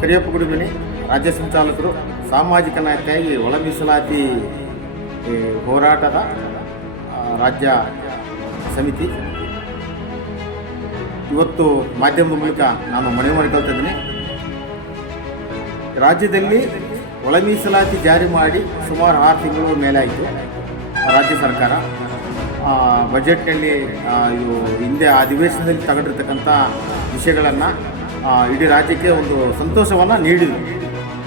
ಕರಿಯಪ್ಪ ಗುಡಿಮನಿ ರಾಜ್ಯ ಸಂಚಾಲಕರು, ಸಾಮಾಜಿಕ ನಾಯಕಿಯಾಗಿ ಒಳ ಮೀಸಲಾತಿ ಹೋರಾಟದ ರಾಜ್ಯ ಸಮಿತಿ. ಇವತ್ತು ಮಾಧ್ಯಮದ ಮೂಲಕ ನಾನು ಮನವಿ ಮಾಡಿಕೊಳ್ತಾ ಇದ್ದೀನಿ. ರಾಜ್ಯದಲ್ಲಿ ಒಳ ಮೀಸಲಾತಿ ಜಾರಿ ಮಾಡಿ ಸುಮಾರು 6 ತಿಂಗಳು ಮೇಲಾಯಿತು. ರಾಜ್ಯ ಸರ್ಕಾರ ಬಜೆಟ್ನಲ್ಲಿ ಇದು ಹಿಂದೆ ಅಧಿವೇಶನದಲ್ಲಿ ತಗೊಂಡಿರ್ತಕ್ಕಂಥ ವಿಷಯಗಳನ್ನು ಇಡೀ ರಾಜ್ಯಕ್ಕೆ ಒಂದು ಸಂತೋಷವನ್ನು ನೀಡಿದರು,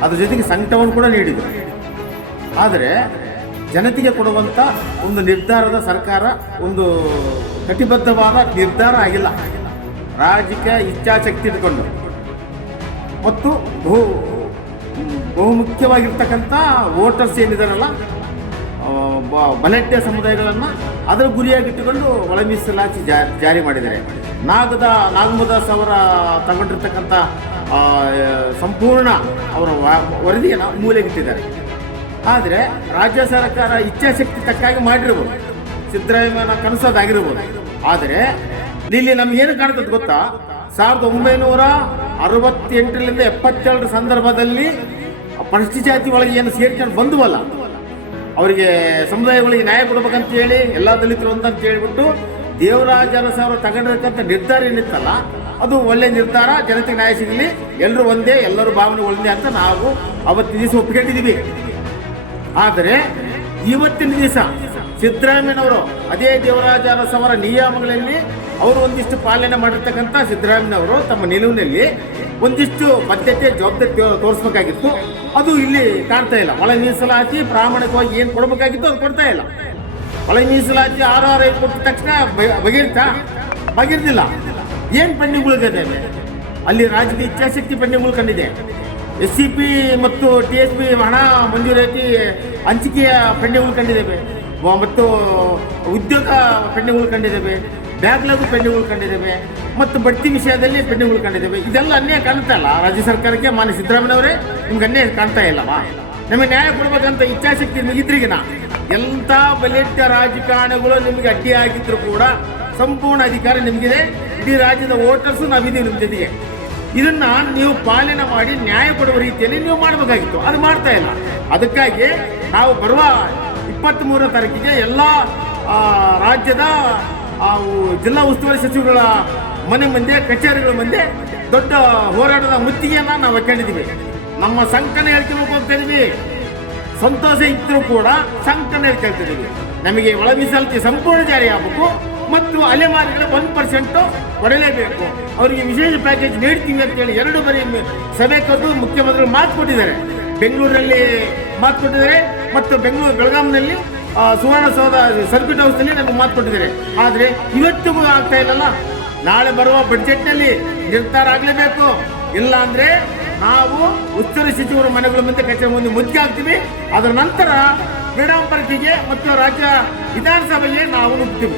ಅದ್ರ ಜೊತೆಗೆ ಸಂಕಟವನ್ನು ಕೂಡ ನೀಡಿದರು. ಆದರೆ ಜನತೆಗೆ ಕೊಡುವಂಥ ಒಂದು ನಿರ್ಧಾರದ ಸರ್ಕಾರ ಒಂದು ಕಟಿಬದ್ಧವಾದ ನಿರ್ಧಾರ ಆಗಿಲ್ಲ. ರಾಜಕೀಯ ಇಚ್ಛಾಶಕ್ತಿ ಇಟ್ಕೊಂಡು ಮತ್ತು ಬಹುಮುಖ್ಯವಾಗಿರ್ತಕ್ಕಂಥ ವೋಟರ್ಸ್ ಏನಿದಾರಲ್ಲ, ಬಲಟ್ಯ ಸಮುದಾಯಗಳನ್ನು ಅದರ ಗುರಿಯಾಗಿಟ್ಟುಕೊಂಡು ಒಳ ಮೀಸಲಾತಿ ಜಾರಿ ಮಾಡಿದ್ದಾರೆ. ನಾಗಮದಾಸ್ ಅವರ ತಗೊಂಡಿರ್ತಕ್ಕಂಥ ಸಂಪೂರ್ಣ ಅವರ ವರದಿಯನ್ನು ಮೂಲೆಗಿಟ್ಟಿದ್ದಾರೆ. ಆದರೆ ರಾಜ್ಯ ಸರ್ಕಾರ ಇಚ್ಛಾಶಕ್ತಿ ತಕ್ಕಾಗಿ ಮಾಡಿರ್ಬೋದು, ಸಿದ್ದರಾಮಯ್ಯನ ಕನಸೋದಾಗಿರ್ಬೋದು. ಆದರೆ ಇಲ್ಲಿ ನಮಗೇನು ಕಾಣ್ತದೆ ಗೊತ್ತಾ, 1968ರಿಂದ 77 ಸಂದರ್ಭದಲ್ಲಿ ಪರಿಶಿಷ್ಟ ಜಾತಿ ಒಳಗೆ ಏನು ಸೇರ್ಕೊಂಡು ಬಂದುವಲ್ಲ, ಅವರಿಗೆ ಸಮುದಾಯಗಳಿಗೆ ನ್ಯಾಯ ಕೊಡ್ಬೇಕಂತ ಹೇಳಿ ಎಲ್ಲ ದಲಿತರು ಅಂತ ಹೇಳಿಬಿಟ್ಟು ದೇವರಾಜ ಅರಸು ಅವರು ತಗೊಂಡಿರ್ತಕ್ಕಂಥ ನಿರ್ಧಾರ ಏನಿತ್ತಲ್ಲ, ಅದು ಒಳ್ಳೆ ನಿರ್ಧಾರ. ಜನತೆಗೆ ನ್ಯಾಯ ಸಿಗಲಿ, ಎಲ್ಲರೂ ಒಂದೇ, ಎಲ್ಲರೂ ಭಾವನೆ ಒಂದೇ ಅಂತ ನಾವು ಅವತ್ತಿನ ದಿವಸ ಒಪ್ಪಿಕೊಂಡಿದ್ದೀವಿ. ಆದರೆ ಇವತ್ತಿನ ದಿವಸ ಸಿದ್ದರಾಮಯ್ಯನವರು ಅದೇ ದೇವರಾಜ ಅರಸು ಅವರ ನಿಯಮಗಳಲ್ಲಿ ಅವರು ಒಂದಿಷ್ಟು ಪಾಲನೆ ಮಾಡಿರ್ತಕ್ಕಂಥ ಸಿದ್ದರಾಮಯ್ಯನವರು ತಮ್ಮ ನಿಲುವಿನಲ್ಲಿ ಒಂದಿಷ್ಟು ಬದ್ಧತೆ ಜವಾಬ್ದಾರಿ ತೋರಿಸ್ಬೇಕಾಗಿತ್ತು. ಅದು ಇಲ್ಲಿ ಕಾಣ್ತಾ ಇಲ್ಲ. ಒಳ ಮೀಸಲಾತಿ ಪ್ರಾಮಾಣಿಕವಾಗಿ ಏನು ಕೊಡಬೇಕಾಗಿತ್ತು ಅದು ಕೊಡ್ತಾ ಇಲ್ಲ. ಒಳ ಮೀಸಲಾತಿ 6 ಕೊಟ್ಟ ತಕ್ಷಣ ಬಗೆರ್ದಿಲ್ಲ. ಏನು ಪೆಂಡಿಂಗ್ಗಳಿದೆ ಅಲ್ಲಿ? ರಾಜಕೀಯ ಇಚ್ಛಾಶಕ್ತಿ ಪೆಂಡಿಂಗ್ಗಳು ಕಂಡಿದೆ. SCP ಮತ್ತು TSP ಹಣ ಮಂಜೂರಾತಿ ಹಂಚಿಕೆಯ ಪೆಂಡಿಂಗ್ಗಳು ಕಂಡಿದ್ದೇವೆ, ಮತ್ತು ಉದ್ಯೋಗ ಪೆಂಡಿಂಗ್ಗಳು ಕಂಡಿದ್ದೇವೆ, ಬ್ಯಾಕ್ಲಾಗು ಪೆಂಡಿಂಗ್ಗಳು ಕಂಡಿದ್ದೇವೆ, ಮತ್ತು ಬಡ್ತಿ ವಿಷಯದಲ್ಲಿ ಪೆಂಡಿಂಗ್ಗಳು ಕಂಡಿದ್ದೇವೆ. ಇದೆಲ್ಲ ಅನ್ಯಾಯ ಕಾಣ್ತಾ ಇಲ್ಲ ರಾಜ್ಯ ಸರ್ಕಾರಕ್ಕೆ. ಮಾನ್ಯ ಸಿದ್ದರಾಮಯ್ಯನವರೇ, ನಿಮ್ಗೆ ಅನ್ಯಾಯ ಕಾಣ್ತಾ ಇಲ್ಲವಾ? ನಮಗೆ ನ್ಯಾಯ ಕೊಡ್ಬೇಕಂತ ಇಚ್ಛಾಶಕ್ತಿ ನಿಮಗಿದ್ರಿಗಿನ ಎಂಥ ಬಲಿಷ್ಠ ರಾಜಕಾರಣಿಗಳು ನಿಮಗೆ ಅಡ್ಡಿಯಾಗಿದ್ರು ಕೂಡ ಸಂಪೂರ್ಣ ಅಧಿಕಾರ ನಿಮಗಿದೆ. ಇಡೀ ರಾಜ್ಯದ ವೋಟರ್ಸು ನಾವಿದ್ದೀವಿ ನಿಮ್ಮ ಜೊತೆಗೆ. ಇದನ್ನ ನೀವು ಪಾಲನೆ ಮಾಡಿ ನ್ಯಾಯ ಕೊಡುವ ರೀತಿಯಲ್ಲಿ ನೀವು ಮಾಡಬೇಕಾಗಿತ್ತು, ಅದು ಮಾಡ್ತಾ ಇಲ್ಲ. ಅದಕ್ಕಾಗಿ ನಾವು ಬರುವ 23ನೇ ತಾರೀಕಿಗೆ ಎಲ್ಲ ರಾಜ್ಯದ ಜಿಲ್ಲಾ ಉಸ್ತುವಾರಿ ಸಚಿವರುಗಳ ಮನೆ ಮುಂದೆ, ಕಚೇರಿಗಳ ಮುಂದೆ ದೊಡ್ಡ ಹೋರಾಟದ ಮುತ್ತಿಗೆಯನ್ನು ನಾವು ಹಾಕೊಂಡಿದ್ದೀವಿ. ನಮ್ಮ ಸಂಕಟ ಹೇಳ್ಕೊಬೇಕು ಹೋಗ್ತಾ ಇದೀವಿ. ಸಂತೋಷ ಇದ್ರೂ ಕೂಡ ಸಂಕಟ ಹೇಳ್ಕೊಳ್ತಿದ್ದೀವಿ. ನಮಗೆ ಒಳ ಮೀಸಲಾತಿ ಸಂಪೂರ್ಣ ಜಾರಿ ಆಗಬೇಕು ಮತ್ತು ಅಲೆಮಾರಿಗಳ 1% ಕೊಡಲೇಬೇಕು. ಅವರಿಗೆ ವಿಶೇಷ ಪ್ಯಾಕೇಜ್ ನೀಡ್ತೀವಿ ಅಂತೇಳಿ 2 ಬಾರಿ ಸಭೆ ಕರೆದು ಮುಖ್ಯಮಂತ್ರಿಗಳು ಮಾತು ಕೊಟ್ಟಿದ್ದಾರೆ. ಬೆಂಗಳೂರಿನಲ್ಲಿ ಮಾತು ಕೊಟ್ಟಿದ್ದಾರೆ ಮತ್ತು ಬೆಳಗಾಂನಲ್ಲಿ ಸುವರ್ಣಸೌಧ ಸರ್ಕ್ಯೂಟ್ ಹೌಸ್ನಲ್ಲಿ ನಮಗೆ ಮಾತು ಕೊಟ್ಟಿದ್ದಾರೆ. ಆದರೆ ಇವತ್ತಿಗೂ ಆಗ್ತಾ ಇಲ್ಲಲ್ಲ. ನಾಳೆ ಬರುವ ಬಡ್ಜೆಟ್ನಲ್ಲಿ ನಿರ್ಧಾರ ಆಗಲೇಬೇಕು. ಇಲ್ಲ ಅಂದರೆ ನಾವು ಉಸ್ತುವಾರಿ ಸಚಿವರ ಮನೆಗಳ ಮುಂದೆ, ಕಚೇರಿ ಮುಂದೆ ಮುದ್ದೆ ಆಗ್ತೀವಿ. ಅದರ ನಂತರ ವಿಡಂಬರಕಿಗೆ ಮತ್ತು ರಾಜ್ಯ ವಿಧಾನಸಭೆಗೆ ನಾವು ನುಗ್ತೀವಿ.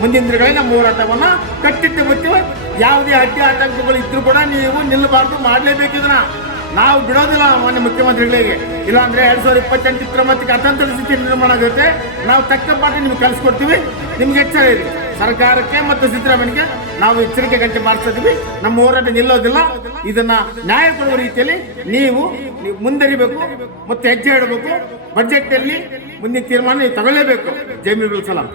ಮುಂದಿನ ದಿನಗಳಲ್ಲಿ ನಮ್ಮ ಹೋರಾಟವನ್ನು ಕಟ್ಟಿಟ್ಟು ಬರ್ತೀವಿ. ಯಾವುದೇ ಅಡ್ಡಿ ಆತಂಕಗಳು ಇದ್ರೂ ಕೂಡ ನೀವು ನಿಲ್ಲಬಾರ್ದು, ಮಾಡಲೇಬೇಕಿದನ್ನ ನಾವು ಬಿಡೋದಿಲ್ಲ ಮಾನ್ಯ ಮುಖ್ಯಮಂತ್ರಿಗಳಿಗೆ. ಇಲ್ಲಾಂದರೆ 2028 ಇತ್ರಮತ್ತಿಗೆ ಅತಂತ್ರ ಸ್ಥಿತಿ ನಿರ್ಮಾಣ ಆಗುತ್ತೆ. ನಾವು ತಕ್ಕ ಪಾಠ ನಿಮ್ಗೆ ಕಲಿಸ್ಕೊಡ್ತೀವಿ. ನಿಮ್ಗೆ ಎಚ್ಚರ ಇದೆ. ಸರ್ಕಾರಕ್ಕೆ ಮತ್ತು ಸಿದ್ದರಾಮಯ್ಯಗೆ ನಾವು ಎಚ್ಚರಿಕೆ ಗಂಟೆ ಮಾಡಿಸ್ತೀವಿ. ನಮ್ಮ ಹೋರಾಟ ನಿಲ್ಲೋದಿಲ್ಲ. ಇದನ್ನ ನ್ಯಾಯ ಕೊಡುವ ರೀತಿಯಲ್ಲಿ ನೀವು ಮುಂದರಿಬೇಕು ಮತ್ತು ಹೆಜ್ಜೆ ಇಡಬೇಕು. ಬಜೆಟ್ನಲ್ಲಿ ಮುಂದಿನ ತೀರ್ಮಾನ ನೀವು ತಗೊಳ್ಳೇಬೇಕು. ಜೈ ಸಲಾಂ.